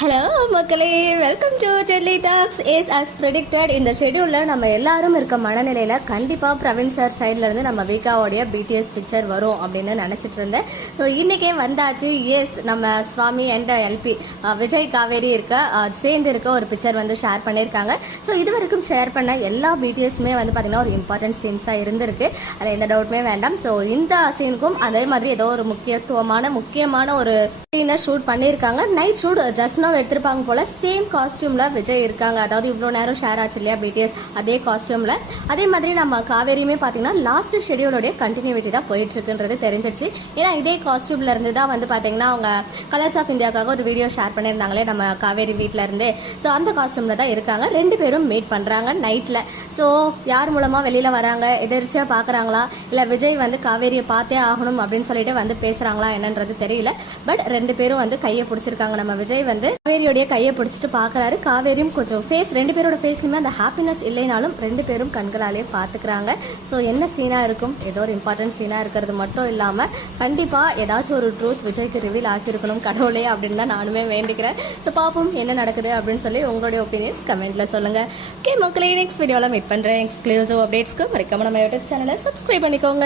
Hello மக்களே. Welcome to Delhi talks is as predicted இந்த ஷெடியூலில் நம்ம எல்லாரும் இருக்க மனநிலையில் கண்டிப்பாக பிரவீன் சார் சைட்லேருந்து நம்ம வீக்காவோடைய பிடிஎஸ் பிக்சர் வரும் அப்படின்னு நினச்சிட்டு இருந்தேன். ஸோ இன்றைக்கே வந்தாச்சு. எஸ் நம்ம சுவாமி அண்ட் எல்பி விஜய் காவேரி இருக்க சேர்ந்து இருக்க ஒரு பிக்சர் வந்து ஷேர் பண்ணியிருக்காங்க. ஸோ இது வரைக்கும் ஷேர் பண்ண எல்லா பிடிஎஸ்மே வந்து பார்த்திங்கன்னா ஒரு இம்பார்ட்டன்ட் சீன்ஸாக இருந்திருக்கு. அதில் எந்த டவுட்டுமே வேண்டாம். ஸோ இந்த சீனுக்கும் அதே மாதிரி ஏதோ ஒரு முக்கியத்துவமான முக்கியமான ஒரு சீனை ஷூட் பண்ணியிருக்காங்க. நைட் ஷூட் ஜஸ்ட் தான் எடுத்திருப்பாங்க போல. சேம் காஸ்டியூம்ல விஜய் இருக்காங்க. அதாவது இவ்வளோ நேரம் ஷேர் ஆச்சு இல்லையா பிடிஎஸ் அதே காஸ்டியூம்ல அதே மாதிரி நம்ம காவேரியுமே பார்த்தீங்கன்னா லாஸ்ட் ஷெடியூலோடைய கண்டினியூட்டி தான் போயிட்டு இருக்குன்றது தெரிஞ்சிடுச்சு. ஏன்னா இதே காஸ்டியூம்ல இருந்து தான் வந்து பார்த்தீங்கன்னா அவங்க கலர்ஸ் ஆஃப் இந்தியாக்காக ஒரு வீடியோ ஷேர் பண்ணியிருந்தாங்களே நம்ம காவேரி வீட்டில் இருந்தே. ஸோ அந்த காஸ்டியூம்ல தான் இருக்காங்க. ரெண்டு பேரும் மீட் பண்றாங்க நைட்ல ஸோ யார் மூலமா வெளியில வராங்க எதிர்ச்சியா பாக்குறாங்களா இல்ல விஜய் வந்து காவேரியை பார்த்தே ஆகணும் அப்படின்னு சொல்லிட்டு வந்து பேசுறாங்களா என்னன்றது தெரியல. பட் ரெண்டு பேரும் வந்து கையை பிடிச்சிருக்காங்க. நம்ம விஜய் வந்து காவேரியோடைய கையை பிடிச்சிட்டு பாக்குறாரு காவேரியும் கொஞ்சம் ஃபேஸ் ரெண்டு பேரோட ஃபேஸ்லயுமே அந்த ஹாப்பினஸ் இல்லைனாலும் ரெண்டு பேரும் கண்களாலே பாத்துக்கிறாங்க ஸோ என்ன சீனா இருக்கும்? ஏதோ ஒரு இம்பார்ட்டன்ட் சீனா இருக்கிறது மட்டும் இல்லாம கண்டிப்பா ஏதாச்சும் ஒரு ட்ரூத் விஜய்க்கு ரிவீல் ஆக்கியிருக்கணும் கடவுளே அப்படின்னு தான் நானுமே வேண்டிக்கிறேன். ஸோ பாப்போம் என்ன நடக்குது அப்படின்னு சொல்லி உங்களுடைய ஒப்பீனியன்ஸ் கமெண்ட்ல சொல்லுங்க. ஓகே மக்களே நெக்ஸ்ட் வீடியோல மீட் பண்றேன். எக்ஸ்க்ளூசிவ் அப்டேட்ஸ்க்கு மறக்காம நம்ம யூடியூப் சேனலை சப்ஸ்கிரைப் பண்ணிக்கோங்க.